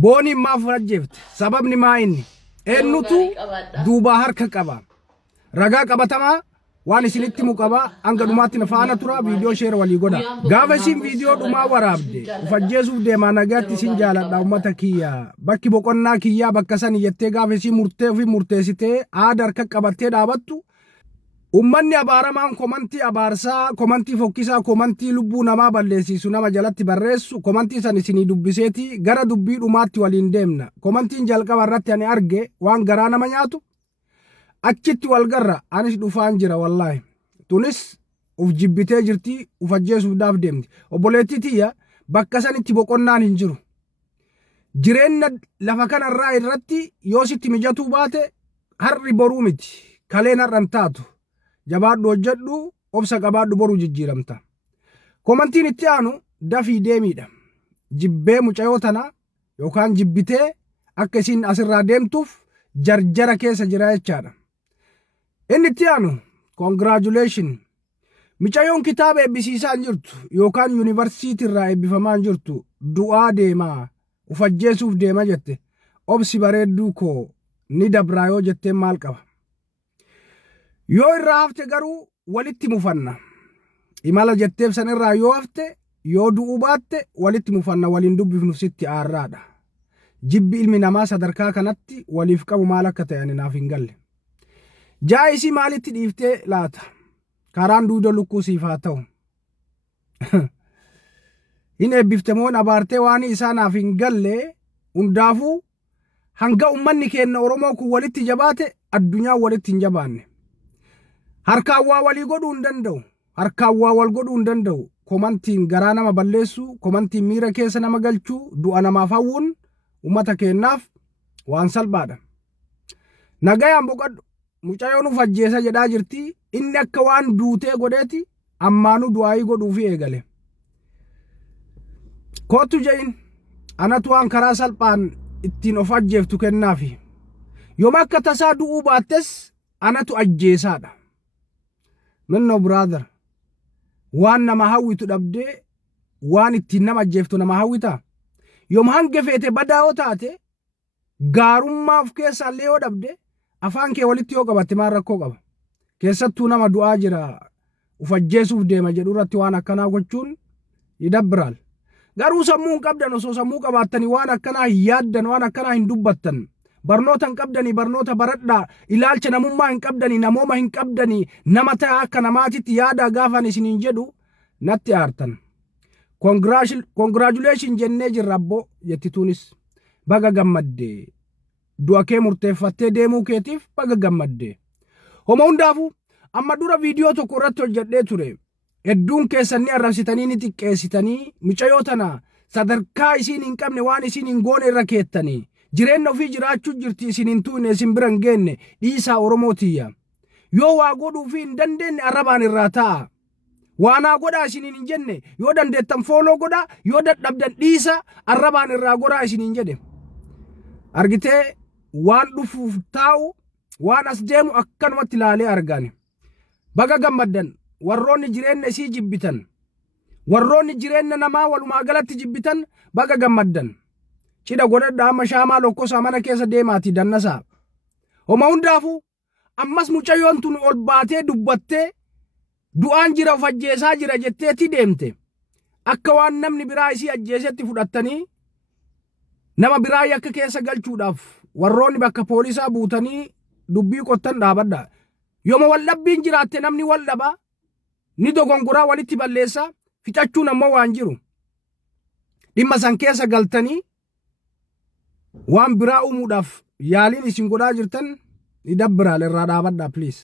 Booni maaf rajjeefte sababni maa inni eennutu duuba harka qaba ragaa qabatamaa waan isinitti mu qaba hanga dhumaatti na faana tura viidiyoo sheer walii godha gaafa isin viidiyoo dhumaa waraabde ufajjeesuuf deemaa nagaatti isin jaaladha ummata kiyya bakki boqonnaa kiyyaa bakka san jettee gaafa isin murtee fi murteessitee aada harka qabattee dhaabattu ummanni abaaramaan komantii abaarsaa komantii fokkisaa komantii lubbuu namaa balleessisu nama jalatti barreessu komantii san isinii dubbiseeti gara dubbii dhumaatti waliin deemna komantiin jalqaba irratti ani arge waan garaa nama nyaatu achitti walgarra anis dhufaan jira wallahi tunis uf jibbitee jirti ufajjeesuuf daaf deemti obboleettii tiyya bakka sanitti boqonnaan hin jiru jireenya lafa kanarraa irratti yoo sitti mijatuu baate harri boruu miti kaleen har'an taatu jabaadhu hojjedhu obsa qabaadhu boru jijjiiramta komantiin itti aanu dafii deemiidha jibbee mucayoo tana yookaan jibbitee akka isin asirraa deemtuuf jarjara keessa jira jechaadha inni itti aanu congratulation mucayoon kitaaba eebbisiisaan jirtu yookaan yuunivarsiitii irraa eebbifamaan jirtu du'aa deemaa ufajjeesuuf deema jette obsi bareedduu koo ni dabraayoo jettee maal qaba yoo irraa hafte garuu walitti mufanna imala jetteef san irraa yoo hafte yoo du'uu baatte walitti mufanna waliin dubbifnu sitti aarraadha jibbi ilmi namaa sadarkaa kanatti waliif qabu maal akka ta'e naaf hin galle jaayisi maalitti dhiiftee laata karaan duuda lukkuu siif haa ta'u hin eebbiftemoon abaartee waan isaa naaf hin galle hundaafuu hanga ummanni keenya Oromoo kun walitti jabaate addunyaa walitti hin jabaanne harkaan waa walii godhuu hin danda'u harkaan waa wal godhuu hin danda'u komantiin garaa nama balleessu komantiin miira keessa nama galchuu du'a namaaf hawwuun ummata keenyaaf waan salphaadha nagayaan boqadhu mucayoon ufajjeesa jedhaa jirti inni akka waan duutee godheeti ammaanu du'aayii godhuufi eegale kootu je'in anatu waan karaa salphaan ittiin of ajjeeftu kennaafi yooma akka tasaa du'uu baattes anatu ajjeesaadha minno brother waan nama hawwitu dhabdee waan ittiin nama ajjeeftu nama hawwita yooma hanga feete badaa'oo taate gaarummaaf keessaallee yoo dhabde afaan kee walitti yoo qabatte maal rakkoo qaba keessattuu nama du'aa jira ufajjeesuuf deema jedhu irratti waan akkanaa gochuun yidabbraal garuu sammuu hin qabdan osoo sammuu qabaattanii waan akkanaa hin yaaddan waan akkanaa hin dubbattan barnoota hin qabdanii barnoota baradhaa ilaalcha namummaa hin qabdanii namooma hin qabdanii nama ta'a akka namaatitti yaada gaafan isiniin jedhu natti aartan congratulation jennee jirra abbo jettituunis baga gammaddee du'a kee murteeffattee deemuu keetiif baga gammaddee homa hundaafuu amma dura viidiyoo tokko irratti hojjedhee ture hedduun keessanii arrabsitanii ni xiqqeessitanii mucayoo tana sadarkaa isiin hin qabne waan isiin hin goone irra keettanii jireenya ofii jiraachuu jirti isin hin tuune isin bira hin geenne dhiisaa Oromootiyya yoo waa godhuu fi hin dandeenye arrabaan irraa ta'a waanaa godhaa isin hin jenne yoo dandeettan fooloo godhaa yoo dadhabdan dhiisa arrabaan irraa godhaa isin hin jedhe argitee waan dhufuuf taa'u waan as deemu akkanumatti ilaalee argani baga gammaddan warroonni jireenya isii jibbitan warroonni jireenya namaa walumaa galatti jibbitan baga gammaddan cidha godhadhaa amma shaamaa lokkosaa mana keessa deemaati dannasaa homa hundaafuu ammas mucayyoon tun ol baatee dubbattee du'aan jira ufajjeesaa jira jetteetti deemte akka waan namni biraa isii ajjeesetti fudhattanii nama biraa yakka keessa galchuudhaaf warroonni bakka poolisaa buutanii dubbii qottan dhaabadha yooma waldhabbiin jiraatte namni waldhaba ni dogongoraa walitti balleessa fixachuun ammoo waan jiru dhimma san keessa galtanii waan biraa uumuudhaaf yaaliin isin godhaa jirtan ni dabbiraal irraa dhaabadhaa please